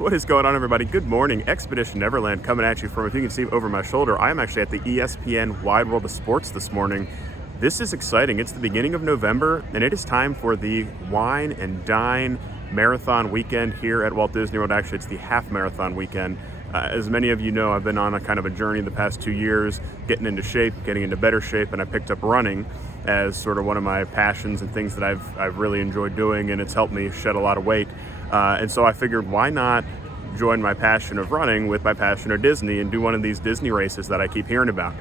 What is going on, everybody? Good morning. Expedition Neverland coming at you from, if you can see over my shoulder, I am actually at the ESPN Wide World of Sports this morning. This is exciting. It's the beginning of November, and it is time for the Wine and Dine Marathon weekend here at Walt Disney World. Actually, it's the half marathon weekend. As many of you know, I've been on a kind of a journey the past 2 years, getting into shape, getting into better shape, and I picked up running as sort of one of my passions and things that I've really enjoyed doing, and it's helped me shed a lot of weight. And so I figured, why not join my passion of running with my passion of Disney and do one of these Disney races that I keep hearing about.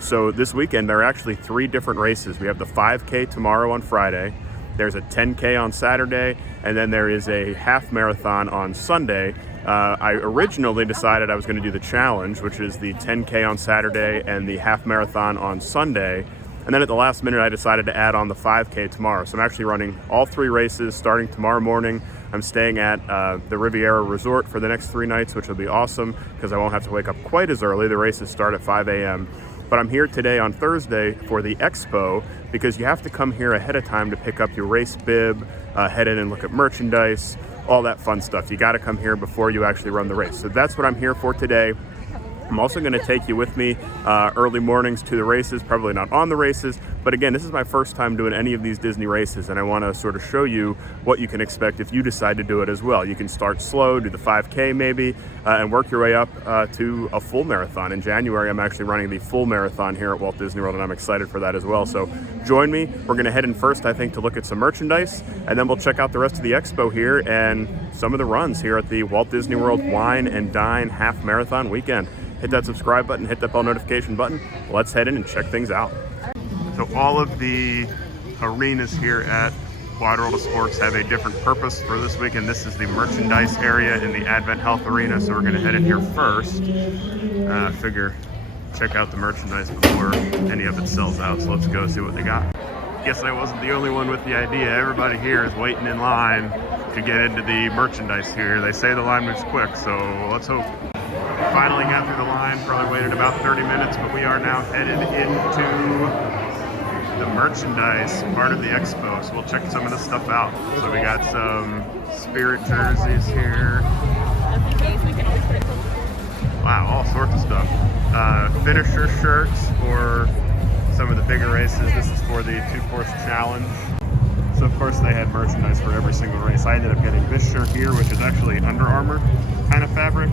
So this weekend, there are actually 3 different races. We have the 5K tomorrow on Friday, there's a 10K on Saturday, and then there is a half marathon on Sunday. I originally decided I was going to do the challenge, which is the 10K on Saturday and the half marathon on Sunday. And then at the last minute, I decided to add on the 5K tomorrow. So I'm actually running all 3 races starting tomorrow morning. I'm staying at the Riviera Resort for the next 3 nights, which will be awesome because I won't have to wake up quite as early. The races start at 5 a.m. But I'm here today on Thursday for the expo because you have to come here ahead of time to pick up your race bib, head in and look at merchandise, all that fun stuff. You got to come here before you actually run the race. So that's what I'm here for today. I'm also going to take you with me early mornings to the races, probably not on the races, but again, this is my first time doing any of these Disney races, and I want to sort of show you what you can expect if you decide to do it as well. You can start slow, do the 5K maybe, and work your way up to a full marathon. In January, I'm actually running the full marathon here at Walt Disney World, and I'm excited for that as well. So join me. We're going to head in first, I think, to look at some merchandise, and then we'll check out the rest of the expo here and some of the runs here at the Walt Disney World Wine and Dine Half Marathon Weekend. Hit that subscribe button, hit that bell notification button. Let's head in and check things out. So all of the arenas here at Wide World of Sports have a different purpose for this weekend. This is the merchandise area in the Advent Health Arena, so we're gonna head in here first. Figure check out the merchandise before any of it sells out, so let's go see what they got. Guess I wasn't the only one with the idea. Everybody here is waiting in line to get into the merchandise here. They say the line moves quick, so let's hope. Finally got through the line, probably waited about 30 minutes, but we are now headed into the merchandise part of the expo, so we'll check some of this stuff out. So we got some Spirit jerseys here. Wow, all sorts of stuff. Finisher shirts for some of the bigger races. This is for the 2-course challenge. So of course they had merchandise for every single race. I ended up getting this shirt here, which is actually Under Armour kind of fabric.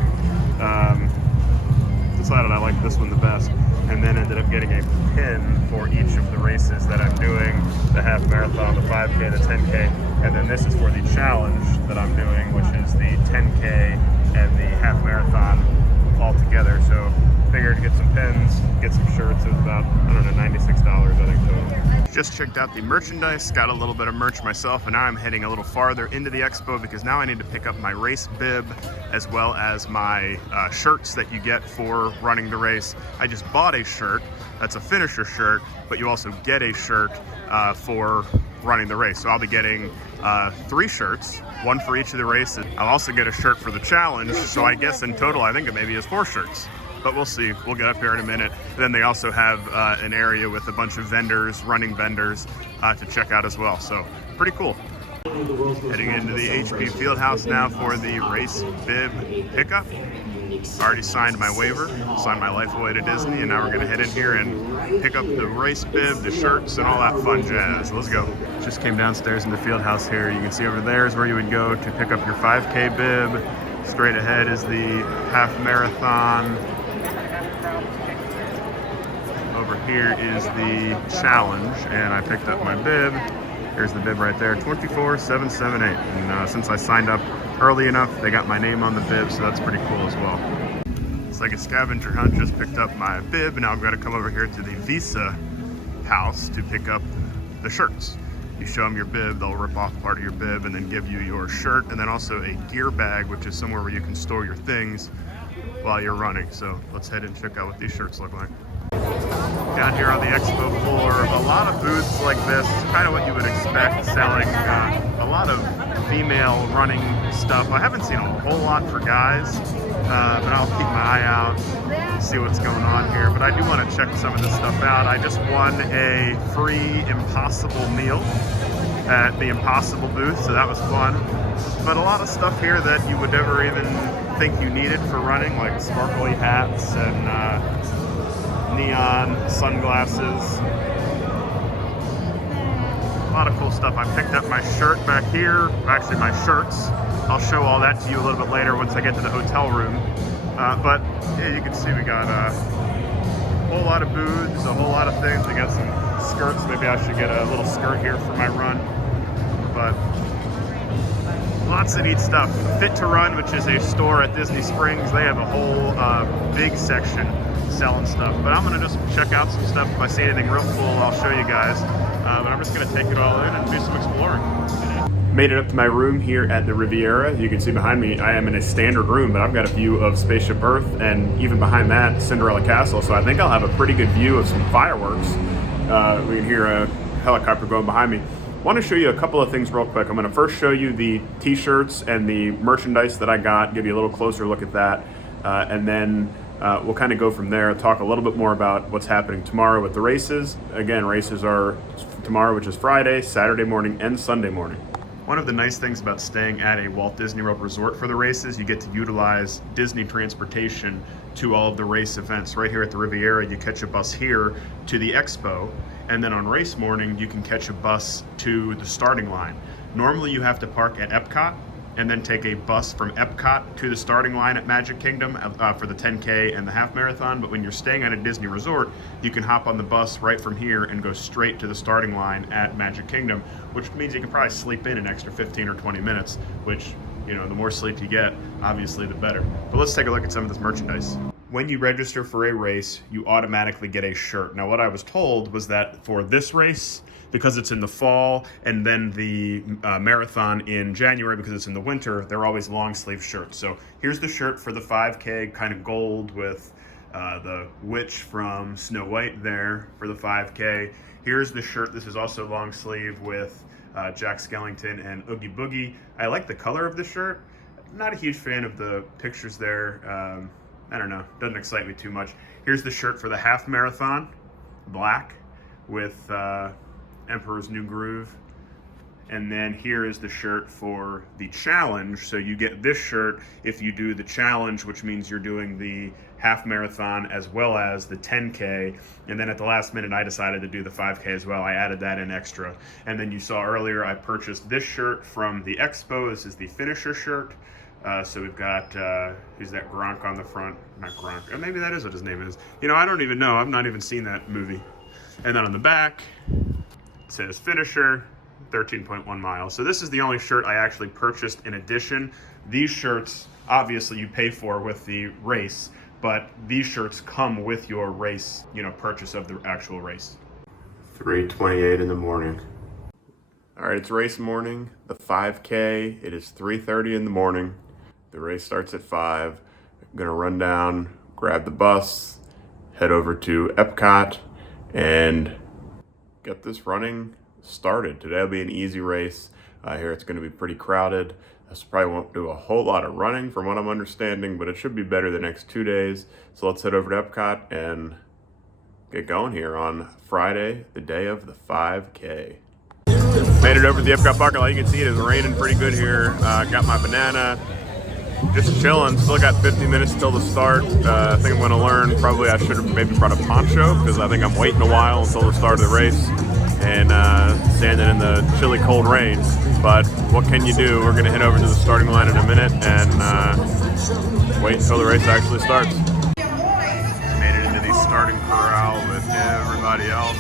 Decided I like this one the best, and then ended up getting a pin for each of the races that I'm doing, the half marathon, the 5K, the 10K, and then this is for the challenge that I'm doing, which is the 10K and the half marathon all together. So figured to get some pins, get some shirts. It was about, I don't know, $96 I think total. Just checked out the merchandise, got a little bit of merch myself, and now I'm heading a little farther into the expo because now I need to pick up my race bib as well as my shirts that you get for running the race. I just bought a shirt, that's a finisher shirt, but you also get a shirt for running the race. So I'll be getting 3 shirts, 1 for each of the races. I'll also get a shirt for the challenge, so I guess in total I think it maybe is 4 shirts. But we'll see. We'll get up here in a minute. And then they also have an area with a bunch of vendors, running vendors, to check out as well. So pretty cool. Heading into the HP Fieldhouse now for the race bib pickup. Already signed my waiver, signed my life away to Disney, and now we're gonna head in here and pick up the race bib, the shirts, and all that fun jazz. Let's go. Just came downstairs in the Fieldhouse here. You can see over there is where you would go to pick up your 5K bib. Straight ahead is the half marathon. Over here is the challenge, and I picked up my bib. Here's the bib right there, 24778. And since I signed up early enough, they got my name on the bib, so that's pretty cool as well. It's like a scavenger hunt. Just picked up my bib, and now I've got to come over here to the Visa house to pick up the shirts. You show them your bib, they'll rip off part of your bib and then give you your shirt, and then also a gear bag, which is somewhere where you can store your things while you're running. So let's head and check out what these shirts look like. Down here on the expo floor, a lot of booths like this, kind of what you would expect, selling a lot of female running stuff. I haven't seen a whole lot for guys, but I'll keep my eye out, see what's going on here. But I do want to check some of this stuff out. I just won a free Impossible meal at the Impossible booth, so that was fun. But a lot of stuff here that you would never even think you needed for running, like sparkly hats and neon sunglasses. A lot of cool stuff. I picked up my shirt back here, actually my shirts. I'll show all that to you a little bit later once I get to the hotel room. But yeah, you can see we got a whole lot of booths, a whole lot of things. We got some skirts. Maybe I should get a little skirt here for my run. But lots of neat stuff. Fit to Run, which is a store at Disney Springs, they have a whole big section selling stuff. But I'm gonna just check out some stuff. If I see anything real cool, I'll show you guys. But I'm just gonna take it all in and do some exploring. Made it up to my room here at the Riviera. You can see behind me, I am in a standard room, but I've got a view of Spaceship Earth, and even behind that, Cinderella Castle. So I think I'll have a pretty good view of some fireworks. We can hear a helicopter going behind me. I want to show you a couple of things real quick. I'm going to first show you the t-shirts and the merchandise that I got, give you a little closer look at that, and then we'll kind of go from there, talk a little bit more about what's happening tomorrow with the races. Again, races are tomorrow, which is Friday, Saturday morning, and Sunday morning. One of the nice things about staying at a Walt Disney World resort for the races, you get to utilize Disney transportation to all of the race events. Right here at the Riviera, you catch a bus here to the expo, and then on race morning, you can catch a bus to the starting line. Normally you have to park at Epcot and then take a bus from Epcot to the starting line at Magic Kingdom for the 10K and the half marathon. But when you're staying at a Disney resort, you can hop on the bus right from here and go straight to the starting line at Magic Kingdom, which means you can probably sleep in an extra 15 or 20 minutes, which, you know, the more sleep you get, obviously the better. But let's take a look at some of this merchandise. When you register for a race, you automatically get a shirt. Now, what I was told was that for this race, because it's in the fall, and then the marathon in January because it's in the winter, they're always long sleeve shirts. So here's the shirt for the 5K, kind of gold with the witch from Snow White there for the 5K. Here's the shirt. This is also long sleeve with Jack Skellington and Oogie Boogie. I like the color of the shirt. Not a huge fan of the pictures there. I don't know, doesn't excite me too much. Here's the shirt for the half marathon, black with Emperor's New Groove. And then here is the shirt for the challenge. So you get this shirt if you do the challenge, which means you're doing the half marathon as well as the 10K. And then at the last minute, I decided to do the 5K as well. I added that in extra. And then you saw earlier, I purchased this shirt from the expo. This is the finisher shirt. So we've got, who's that, Gronk on the front? Not Gronk, or maybe that is what his name is. You know, I don't even know. I've not even seen that movie. And then on the back, it says finisher, 13.1 miles. So this is the only shirt I actually purchased in addition. These shirts, obviously you pay for with the race, but these shirts come with your race, you know, purchase of the actual race. 3:28 in the morning. All right, it's race morning, the 5K. It is 3:30 in the morning. The race starts at 5. I'm gonna run down, grab the bus, head over to Epcot, and get this running started. Today will be an easy race. I hear it's going to be pretty crowded. I probably won't do a whole lot of running from what I'm understanding, but it should be better the next 2 days. So let's head over to Epcot and get going here on Friday, the day of the 5K. Made it over to the Epcot parking lot. You can see it is raining pretty good here. Got my banana. Just chilling. Still got 50 minutes till the start. I think I'm going to learn. Probably I should have maybe brought a poncho because I think I'm waiting a while until the start of the race and standing in the chilly cold rain. But what can you do? We're going to head over to the starting line in a minute and wait until the race actually starts. Made it into the starting corral with everybody else.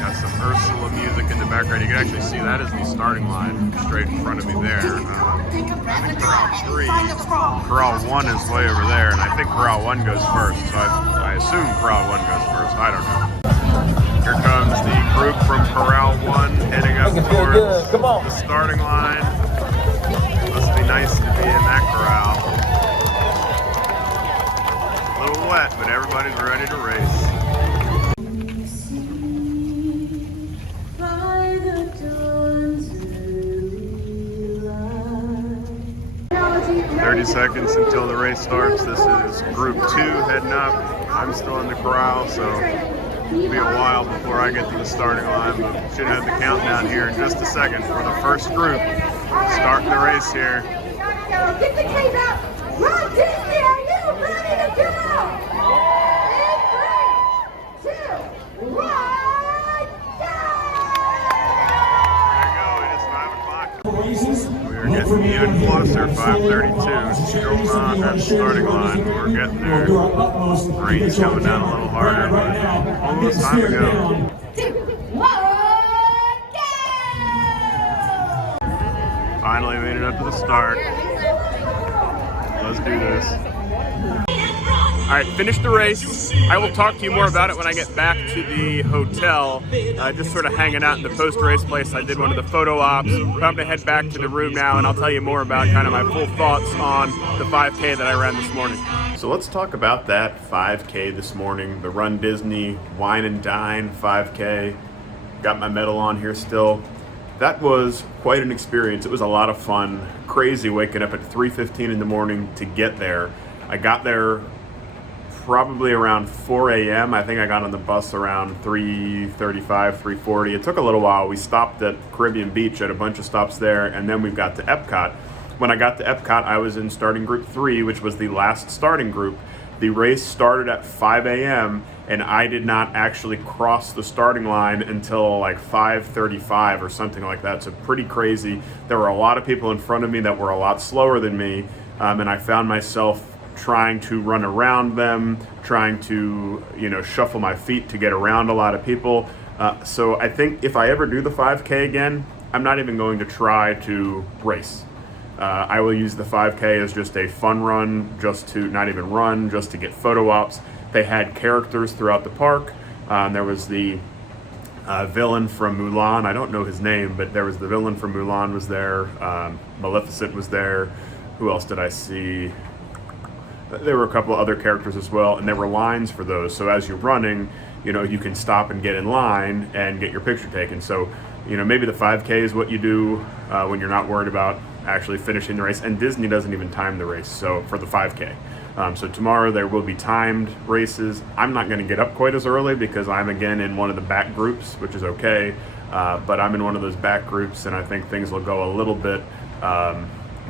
Got some Ursula music in the background. You can actually see that is the starting line straight in front of me there. I think Corral 3. Corral 1 is way over there, and I think Corral 1 goes first. So I assume Corral 1 goes first. I don't know. Here comes the group from Corral 1 heading up towards the starting line. Must be nice to be in that corral. A little wet, but everybody's ready to race. 30 seconds until the race starts. This is group 2 heading up. I'm still in the corral, so It'll be a while before I get to the starting line, but should have the countdown here in just a second for the first group starting the race here. Get the tape out. Walt Disney, are you ready to go? In 3, 2, 1, go! There you go, it is 5 o'clock. We're getting even closer, 5:32. Still not at the starting line, but we're getting there. Rain's coming down a little harder, but almost time to go. 2, 1, go! Finally made it up to the start. Let's do this. All right, finished the race. I will talk to you more about it when I get back to the hotel. Just sort of hanging out in the post-race place. I did one of the photo ops. I'm gonna head back to the room now, and I'll tell you more about kind of my full thoughts on the 5K that I ran this morning. So let's talk about that 5K this morning, the Run Disney Wine and Dine 5K. Got my medal on here still. That was quite an experience. It was a lot of fun. Crazy waking up at 3:15 in the morning to get there. I got there probably around 4 a.m. I think I got on the bus around 3:35, 3:40. It took a little while. We stopped at Caribbean Beach at a bunch of stops there, and then we got to Epcot. When I got to Epcot, I was in starting group 3, which was the last starting group. The race started at 5 a.m. and I did not actually cross the starting line until like 5:35 or something like that. So pretty crazy. There were a lot of people in front of me that were a lot slower than me, and I found myself trying to run around them, trying to, shuffle my feet to get around a lot of people. So I think if I ever do the 5K again, I'm not even going to try to race. I will use the 5K as just a fun run, just to not even run, just to get photo ops. They had characters throughout the park. There was the villain from Mulan. I don't know his name, but there was the villain from Mulan was there. Maleficent was there. Who else did I see? There were a couple of other characters as well, and there were lines for those. So as you're running, you can stop and get in line and get your picture taken. So, maybe the 5K is what you do when you're not worried about actually finishing the race. And Disney doesn't even time the race, so for the 5K. So tomorrow there will be timed races. I'm not going to get up quite as early because I'm again in one of the back groups, which is okay. But I'm in one of those back groups, and I think things will go a little bit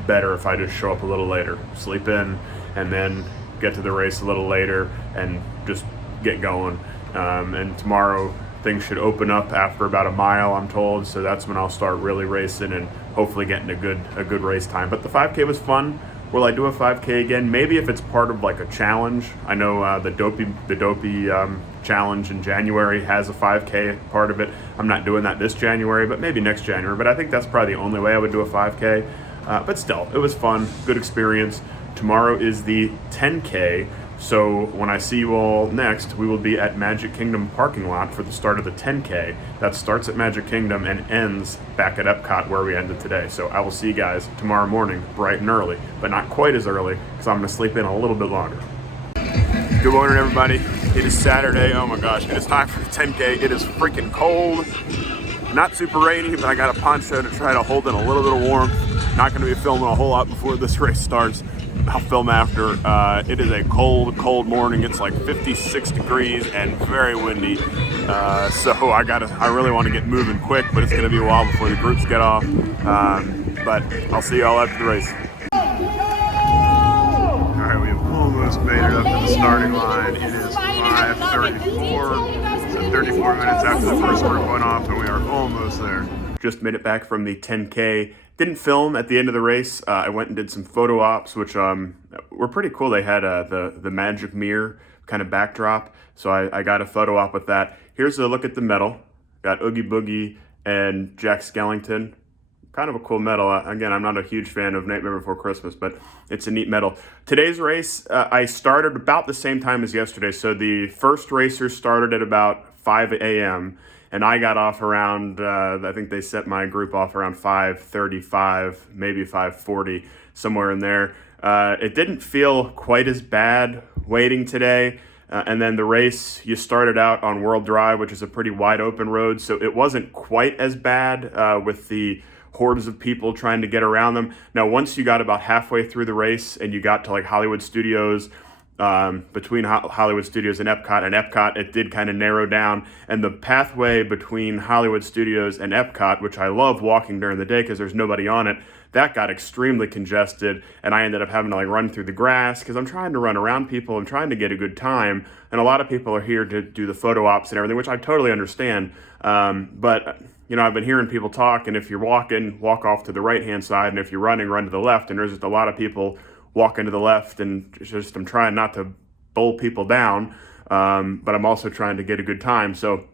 better if I just show up a little later, sleep in, and then get to the race a little later and just get going. And tomorrow things should open up after about a mile, I'm told. So that's when I'll start really racing and hopefully getting a good race time. But the 5K was fun. Will I do a 5K again? Maybe if it's part of like a challenge. I know the Dopey challenge in January has a 5K part of it. I'm not doing that this January, but maybe next January. But I think that's probably the only way I would do a 5K. But still, it was fun, good experience. Tomorrow is the 10K. So when I see you all next, we will be at Magic Kingdom parking lot for the start of the 10K. That starts at Magic Kingdom and ends back at Epcot where we ended today. So I will see you guys tomorrow morning, bright and early, but not quite as early because I'm going to sleep in a little bit longer. Good morning, everybody. It is Saturday. Oh my gosh, it is time for the 10K. It is freaking cold. Not super rainy, but I got a poncho to try to hold in a little bit of warmth. Not going to be filming a whole lot before this race starts. I'll film after. It is a cold morning. It's like 56 degrees and very windy. So I really want to get moving quick, but it's going to be a while before the groups get off. But I'll see you all after the race. All right, we've almost made it up to the starting line. It is 5:34. So 34 minutes after the first group went off, and we are almost there. Just made it back from the 10K. Didn't film at the end of the race. I went and did some photo ops, which were pretty cool. They had the magic mirror kind of backdrop, so I got a photo op with that. Here's a look at the medal. Got Oogie Boogie and Jack Skellington. Kind of a cool medal. Again, I'm not a huge fan of Nightmare Before Christmas, but it's a neat medal. Today's race, I started about the same time as yesterday. So the first racers started at about 5 a.m., and I got off around, I think they set my group off around 5:35, maybe 5:40, somewhere in there. It didn't feel quite as bad waiting today. And then the race, you started out on World Drive, which is a pretty wide open road. So it wasn't quite as bad with the hordes of people trying to get around them. Now, once you got about halfway through the race and you got to like Hollywood Studios, between Hollywood Studios and Epcot, it did kind of narrow down. And the pathway between Hollywood Studios and Epcot, which I love walking during the day because there's nobody on it, that got extremely congested, and I ended up having to like run through the grass because I'm trying to run around people. I'm trying to get a good time, and a lot of people are here to do the photo ops and everything, which I totally understand. But you know, I've been hearing people talk, and if you're walking, walk off to the right-hand side, and if you're running, run to the left. And there's just a lot of people walking to the left, and just I'm trying not to bowl people down, but I'm also trying to get a good time. So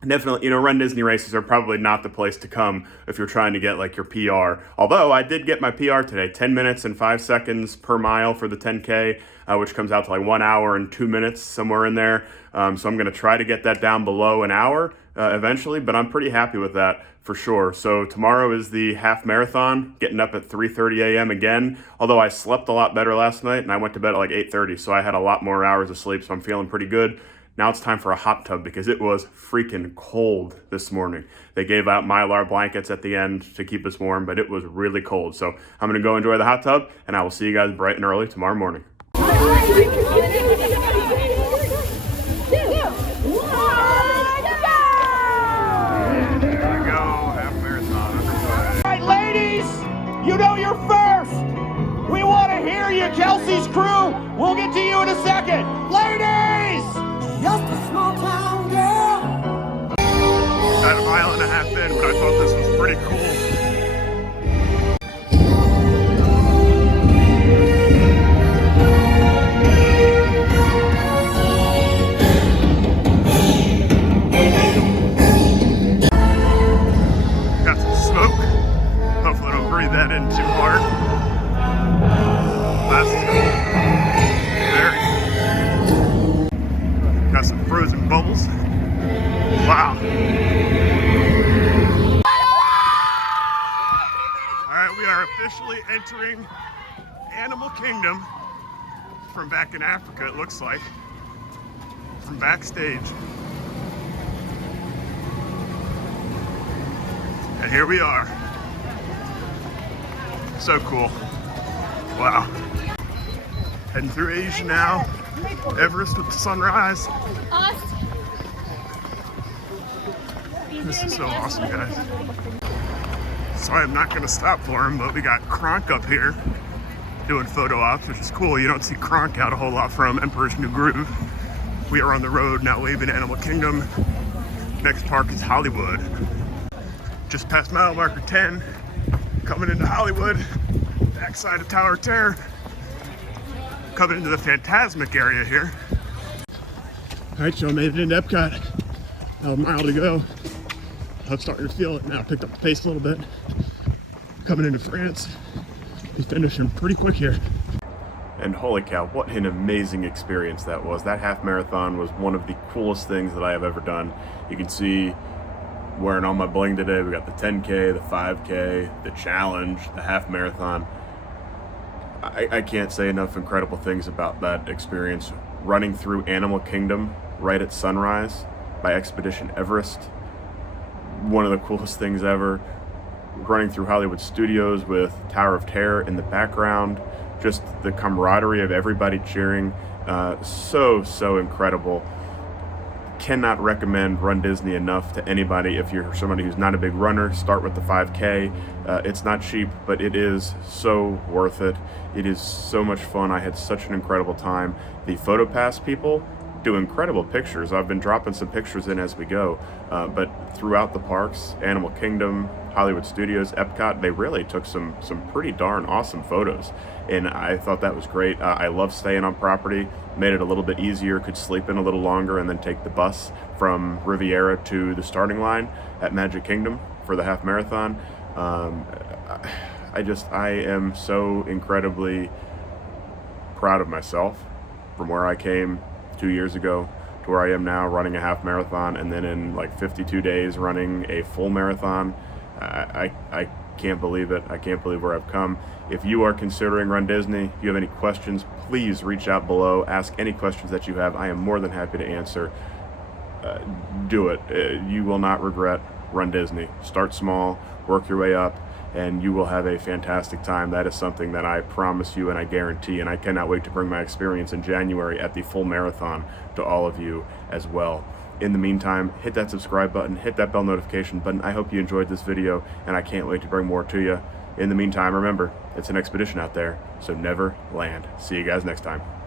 definitely, you know, Run Disney races are probably not the place to come if you're trying to get like your PR. Although I did get my PR today, 10 minutes and 5 seconds per mile for the 10K, which comes out to like 1 hour and 2 minutes, somewhere in there. So I'm going to try to get that down below an hour eventually, but I'm pretty happy with that for sure. So tomorrow is the half marathon, getting up at 3:30 a.m. again, although I slept a lot better last night and I went to bed at like 8:30, so I had a lot more hours of sleep, so I'm feeling pretty good. Now it's time for a hot tub because it was freaking cold this morning. They gave out Mylar blankets at the end to keep us warm, but it was really cold. So I'm going to go enjoy the hot tub, and I will see you guys bright and early tomorrow morning. You know you're first. We want to hear you, Kelsey's crew. We'll get to you in a second. Ladies! Just a small town girl. About a mile and a half in, but I thought this was pretty cool. Got some smoke. Hopefully I don't breathe that in too hard. That's there. Got some frozen bubbles. Wow. Alright, we are officially entering Animal Kingdom from back in Africa, it looks like. From backstage. And here we are. So cool. Wow. Heading through Asia now. Everest with the sunrise. This is so awesome, guys. Sorry, I'm not going to stop for him, but we got Kronk up here doing photo ops, which is cool. You don't see Kronk out a whole lot from Emperor's New Groove. We are on the road now, leaving Animal Kingdom. Next park is Hollywood. Just past mile marker 10, coming into Hollywood, backside of Tower of Terror, coming into the Phantasmic area here. All right, so I made it into Epcot. About a mile to go. I'm starting to feel it now. Picked up the pace a little bit. Coming into France. Be finishing pretty quick here. And holy cow, what an amazing experience that was. That half marathon was one of the coolest things that I have ever done. You can see wearing all my bling today. We got the 10K, the 5K, the challenge, the half marathon. I can't say enough incredible things about that experience. Running through Animal Kingdom right at sunrise by Expedition Everest. One of the coolest things ever. Running through Hollywood Studios with Tower of Terror in the background. Just the camaraderie of everybody cheering. So incredible. Cannot recommend Run Disney enough to anybody. If you're somebody who's not a big runner, start with the 5K. It's not cheap, but it is so worth it. It is so much fun. I had such an incredible time. The PhotoPass people do incredible pictures. I've been dropping some pictures in as we go, but throughout the parks, Animal Kingdom, Hollywood Studios, Epcot, they really took some pretty darn awesome photos, and I thought that was great. I love staying on property, made it a little bit easier, could sleep in a little longer, and then take the bus from Riviera to the starting line at Magic Kingdom for the half marathon. I am so incredibly proud of myself from where I came 2 years ago to where I am now, running a half marathon, and then in like 52 days running a full marathon. I can't believe it. I can't believe where I've come. If you are considering Run Disney, if you have any questions, please reach out below. Ask any questions that you have. I am more than happy to answer. Do it. You will not regret Run Disney. Start small, work your way up, and you will have a fantastic time. That is something that I promise you and I guarantee, and I cannot wait to bring my experience in January at the full marathon to all of you as well. In the meantime, hit that subscribe button, hit that bell notification button. I hope you enjoyed this video, and I can't wait to bring more to you. In the meantime, remember, it's an expedition out there, so never land. See you guys next time.